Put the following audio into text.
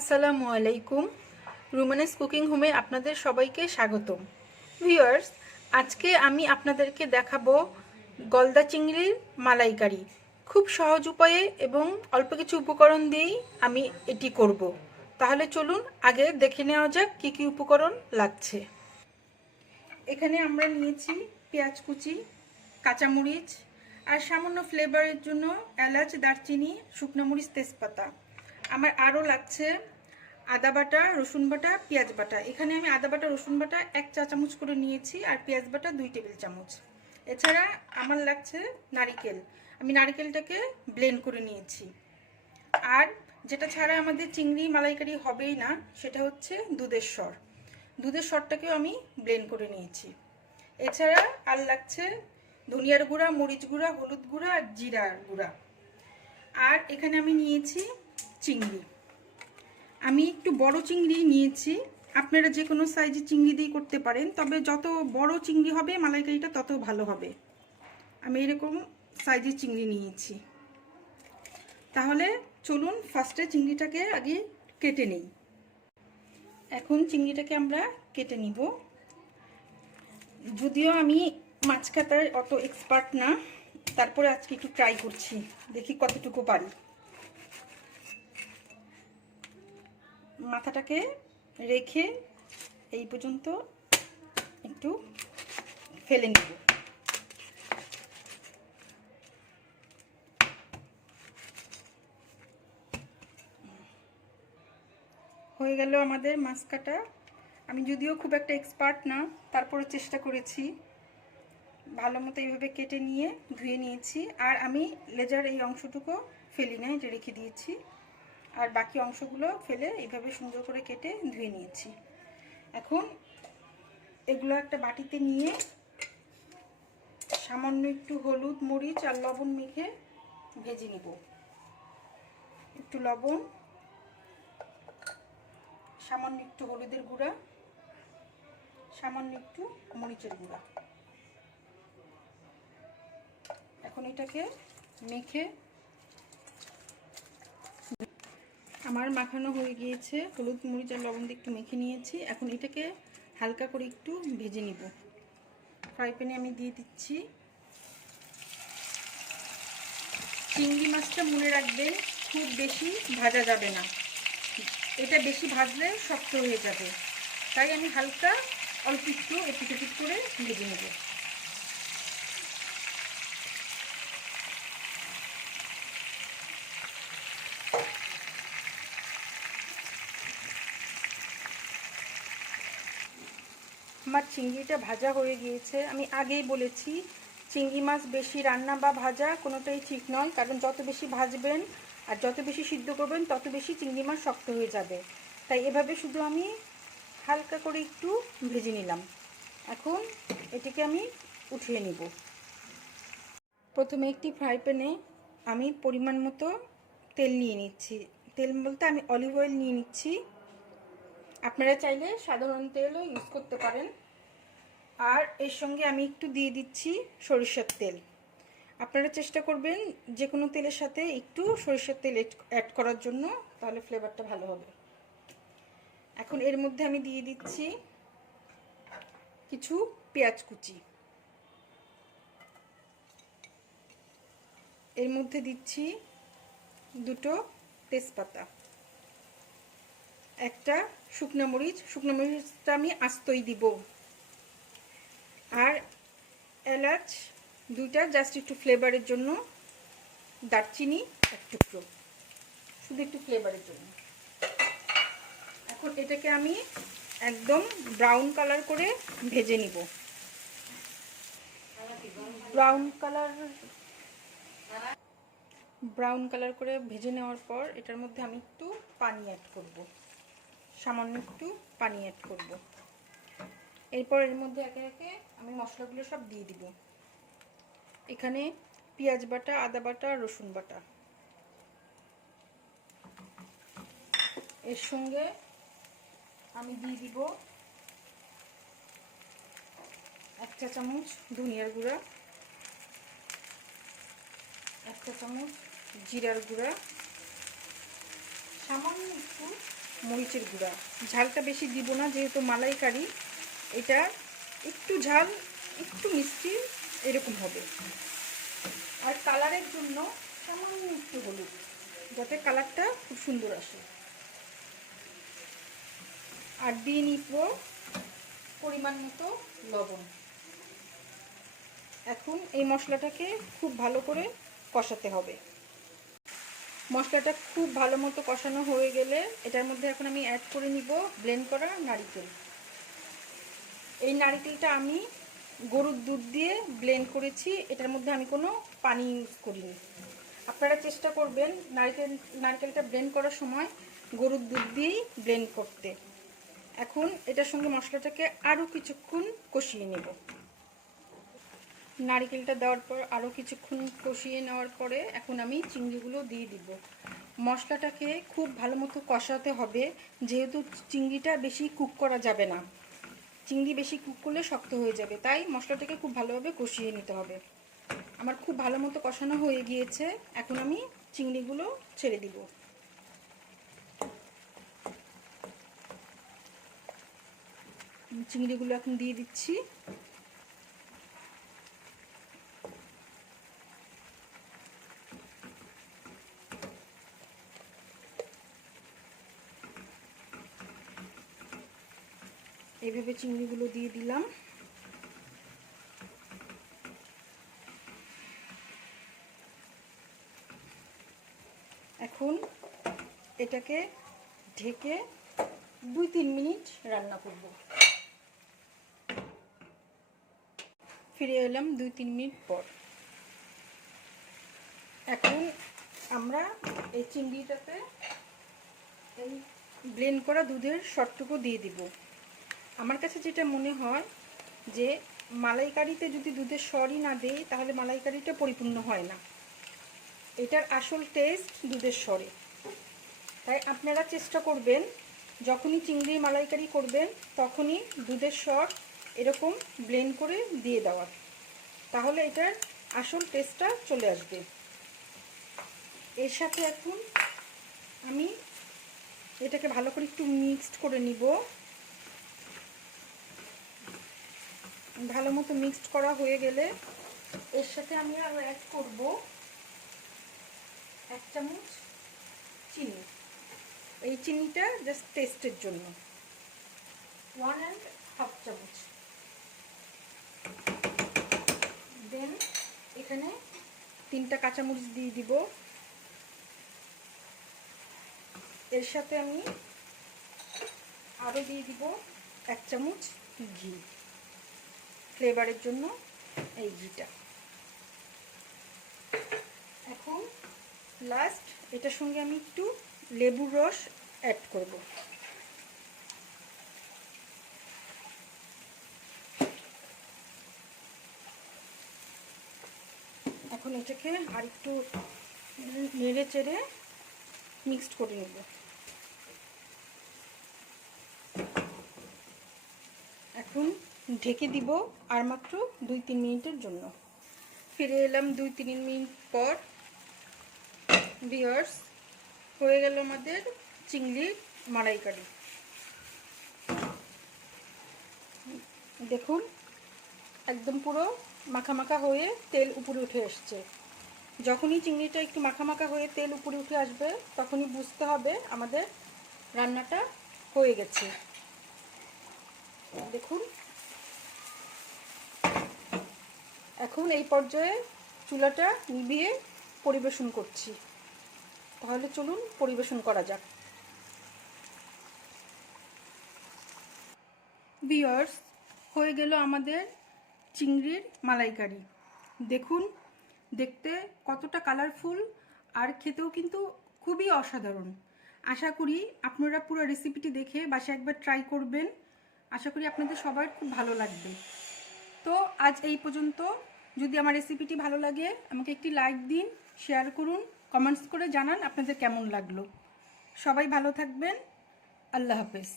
আসসালামু আলাইকুম। রুমানেস কুকিং হোমে আপনাদের সবাইকে স্বাগতম। ভিউয়ার্স, আজকে আমি আপনাদেরকে দেখাবো গলদা চিংড়ির মালাইকারি। খুব সহজ উপায়ে এবং অল্প কিছু উপকরণ দিয়েই আমি এটি করব। তাহলে চলুন আগে দেখে নেওয়া যাক কী কী উপকরণ লাগছে। এখানে আমরা নিয়েছি পেঁয়াজ কুচি, কাঁচামরিচ আর সামান্য ফ্লেভারের জন্য এলাচ, দারচিনি, শুকনো মরিচ, তেজপাতা। আমার আরও লাগছে আদা বাটা, রসুন বাটা, পেঁয়াজ বাটা। এখানে আমি আদা বাটা, রসুন বাটা 1 চা চামচ করে নিয়েছি আর পেঁয়াজ বাটা 2 টেবিল চামচ। এছাড়া আমার লাগছে নারকেল। আমি নারকেলটাকে ব্লেন্ড করে নিয়েছি। আর যেটা ছাড়া আমাদের চিংড়ি মালাইকারি হবেই না সেটা হচ্ছে দুধের সর। দুধের সরটাকেও আমি ব্লেন্ড করে নিয়েছি। এছাড়া আর লাগছে ধনিয়ার গুঁড়া, মরিচ গুঁড়া, হলুদ গুঁড়া আর জিরার গুঁড়া। আর এখানে আমি নিয়েছি চিংড়ি। আমি একটু বড় চিংড়ি নিয়েছি। আপনারা যে কোনো সাইজের চিংড়ি দিয়ে করতে পারেন, তবে যত বড় চিংড়ি হবে মালাইকারিটা তত ভালো হবে। আমি এরকম সাইজের চিংড়ি নিয়েছি। তাহলে চলুন ফার্স্টে চিংড়িটাকে আগে কেটে নেই। এখন চিংড়িটাকে আমরা কেটে নিব। যদিও আমি মাছ কাটার অত এক্সপার্ট না, তারপরে আজকে একটু ট্রাই করছি, দেখি কতটুকু পারি। মাথাটাকে রেখে এই পর্যন্ত একটু ফেলে নেব। হয়ে গেল আমাদের মাছ কাটা। আমি যদিও খুব একটা এক্সপার্ট না, তারপরে চেষ্টা করেছি। ভালো মতো এইভাবে কেটে নিয়ে ধুয়ে নিয়েছি। আর আমি লেজার এই অংশটুকু ফেলি না, এটা রেখে দিয়েছি। আর বাকি অংশগুলো ফেলে এইভাবে সুন্দর করে কেটে ধুয়ে নিয়েছি। এখন এগুলো একটা বাটিতে নিয়ে সামান্য একটু হলুদ, মরিচ আর লবণ মেখে ভেজে নিব। একটু লবণ, সামান্য একটু হলুদের গুঁড়া, সামান্য একটু মরিচের গুঁড়া। এখন এটাকে মেখে, আমার মাখানো হয়ে গিয়েছে। হলুদ, মরিচ আর লবণ দিয়ে একটু মেখে নিয়েছি। এখন এটাকে হালকা করে একটু ভেজে নিব। ফ্রাই প্যানে আমি দিয়ে দিচ্ছি। চিংড়ি মাছটা মনে রাখবেন, খুব বেশি ভাজা যাবে না, এটা বেশি ভাজলে শক্ত হয়ে যাবে। তাই আমি হালকা অল্প একটু এপিট ওপিট করে ভেজে নেব। আমার চিংড়িটা ভাজা হয়ে গিয়েছে। আমি আগেই বলেছি, চিংড়ি মাছ বেশি রান্না বা ভাজা কোনোটাই ঠিক নয়, কারণ যত বেশি ভাজবেন আর যত বেশি সিদ্ধ করবেন তত বেশি চিংড়ি মাছ শক্ত হয়ে যাবে। তাই এভাবে শুধু আমি হালকা করে একটু ভেজে নিলাম। এখন এটিকে আমি উঠিয়ে নিব। প্রথমে একটি ফ্রাই প্যানে আমি পরিমাণ মতো তেল নিয়ে নিচ্ছি। তেল বলতে আমি অলিভ অয়েল নিয়ে নিচ্ছি। আপনারা চাইলে সাধারণ তেলও ইউজ করতে পারেন। আর এর সঙ্গে আমি একটু দিয়ে দিচ্ছি সরিষার তেল। আপনারা চেষ্টা করবেন যে কোনো তেলের সাথে একটু সরিষার তেল অ্যাড করার জন্য, তাহলে ফ্লেভারটা ভালো হবে। এখন এর মধ্যে আমি দিয়ে দিচ্ছি কিছু পেঁয়াজ কুচি। এর মধ্যে দিচ্ছি 2টো তেজপাতা, একটা শুকনো মরিচ। শুকনো মরিচটা আমি আস্তই দিব। আর এলাচ 2টা, জাস্ট একটু ফ্লেভারের জন্য। দারচিনি 1 টুকরো, শুধু একটু ফ্লেভারের জন্য। এখন এটাকে আমি একদম ব্রাউন কালার করে ভেজে নিব। ব্রাউন কালার করে ভেজে নেওয়ার পর এটার মধ্যে আমি একটু পানি অ্যাড করব, সামান্য একটু পানি অ্যাড করব। এরপর এর মধ্যে একে একে আমি মশলাগুলো সব দিয়ে দিব। এখানে পেঁয়াজ বাটা, আদা বাটা, রসুন বাটা। এর সঙ্গে আমি দিয়ে দিব 1 চা চামচ ধনিয়ার গুঁড়া, 1 চা চামচ জিরার গুঁড়া, সামান্য একটু মরিচের গুঁড়া। ঝালটা বেশি দিব না, যেহেতু মালাইকারি, এটা একটু ঝাল একটু মিষ্টি এরকম হবে। আর কালারের জন্য সামান্য একটু হলুদ, যাতে কালারটা খুব সুন্দর আসে। আর দিয়ে নিব পরিমাণ মতো লবণ। এখন এই মশলাটাকে খুব ভালো করে কষাতে হবে। মশলাটা খুব ভালো মতো কষানো হয়ে গেলে এটার মধ্যে এখন আমি অ্যাড করে নিব ব্লেন্ড করা নারকেল। এই নারকেলটা আমি গরুর দুধ দিয়ে ব্লেন্ড করেছি, এটার মধ্যে আমি কোনো পানি ইউজ করিনি। আপনারা চেষ্টা করবেন নারকেলটা ব্লেন্ড করার সময় গরুর দুধ দিয়েই ব্লেন্ড করতে। এখন এটার সঙ্গে মশলাটাকে আরও কিছুক্ষণ কষিয়ে নেব। নারকেলটা দেওয়ার পর আরও কিছুক্ষণ কষিয়ে নেওয়ার পরে এখন আমি চিংড়িগুলো দিয়ে দিব। মশলাটাকে খুব ভালো মতো কষাতে হবে, যেহেতু চিংড়িটা বেশি কুক করা যাবে না। চিংড়ি বেশি কুক করলে শক্ত হয়ে যাবে, তাই মশলাটাকে খুব ভালোভাবে কষিয়ে নিতে হবে। আমার খুব ভালো মতো কষানো হয়ে গিয়েছে, এখন আমি চিংড়িগুলো ছেড়ে দিব। চিংড়িগুলো এখন দিয়ে দিচ্ছি। এইভাবে চিংড়িগুলো দিয়ে দিলাম। এখন এটাকে ঢেকে 2-3 মিনিট রান্না করব। ফিরে এলাম 2-3 মিনিট পর। এখন আমরা এই চিংড়িটাতে এই ব্লেন্ড করা দুধের শর্টটুকু দিয়ে দিব। আমার কাছে যেটা মনে হয় যে মালাইকারিতে যদি দুধের সরই না দেই তাহলে মালাইকারিটা পরিপূর্ণ হয় না। এটার আসল টেস্ট দুধের সরে। তাই আপনারা চেষ্টা করবেন যখনই চিংড়ি মালাইকারি করবেন তখনই দুধের সর এরকম ব্লেন্ড করে দিয়ে দেওয়া, তাহলে এটার আসল টেস্টটা চলে আসবে। এর সাথে এখন আমি এটাকে ভালো করে একটু মিক্সড করে নিব। ভালো মতো মিক্সড করা হয়ে গেলে এর সাথে আমি আরও অ্যাড করব 1 চামচ চিনি। এই চিনিটা জাস্ট টেস্টের জন্য, 1.5 চামচ। দেন এখানে 3টা কাঁচামরিচ দিয়ে দিব। এর সাথে আমি আরও দিয়ে দিব 1 চামচ ঘি, ফ্লেভারের জন্য এই ঘিটা। এখন লাস্ট এটার সঙ্গে আমি একটু লেবুর রস অ্যাড করব। এখন এটাকে আর একটু নেড়ে চেড়ে মিক্সড করে নেব। এখন ঢেকে দিব আর মাত্র 2-3 মিনিটের জন্য। ফিরে এলাম 2-3 মিনিট পর। ভিউয়ার্স, হয়ে গেল আমাদের চিংড়ির মালাইকারি। দেখুন একদম পুরো মাখা মাখা হয়ে তেল উপরে উঠে এসছে। যখনই চিংড়িটা একটু মাখা মাখা হয়ে তেল উপরে উঠে আসবে তখনই বুঝতে হবে আমাদের রান্নাটা হয়ে গেছে। দেখুন এখন এই পর্যায়ে চুলাটা নিভিয়ে পরিবেশন করছি। তাহলে চলুন পরিবেশন করা যাক। ভিউয়ার্স, হয়ে গেল আমাদের চিংড়ির মালাইকারি। দেখুন দেখতে কতটা কালারফুল আর খেতেও কিন্তু খুবই অসাধারণ। আশা করি আপনারা পুরো রেসিপিটি দেখে বাসায় একবার ট্রাই করবেন। আশা করি আপনাদের সবার খুব ভালো লাগবে। তো আজ এই পর্যন্ত। যদি আমার রেসিপিটি ভালো লাগে আমাকে একটি লাইক দিন, শেয়ার করুন, কমেন্টস করে জানান আপনাদের কেমন লাগলো। সবাই ভালো থাকবেন। আল্লাহ হাফেজ।